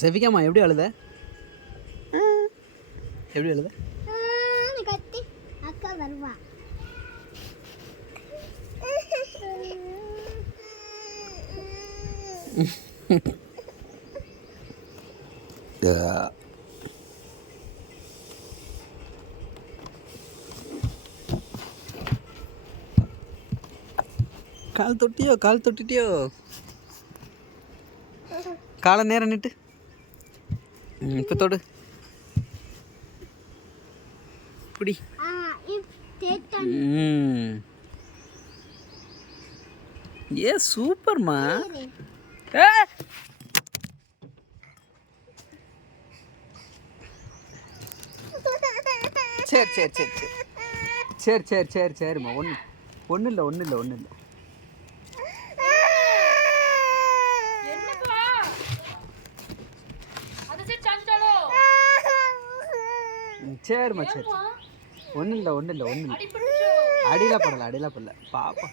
செவிக்காமா எப்படி அழுத? எப்படி அழுத? கத்தி அக்கா வருவா. கால் தொட்டியோ, கால் தொட்டிட்டியோ. காலை நேரம் நிட்டு. இப்போ தொடு. குடி. ஏ சூப்பர்மா. சரி சரி சரி சரி சரி சரி சரி சரிம்மா. ஒன்றும் இல்லை ஒன்றும் இல்லை ஒன்றும் இல்லை. சரிம்மா சரி. ஒன்றும் இல்லை ஒன்றும் இல்லை ஒன்றும் இல்லை. அடியில் படலை அடியில் படல பாப்பா.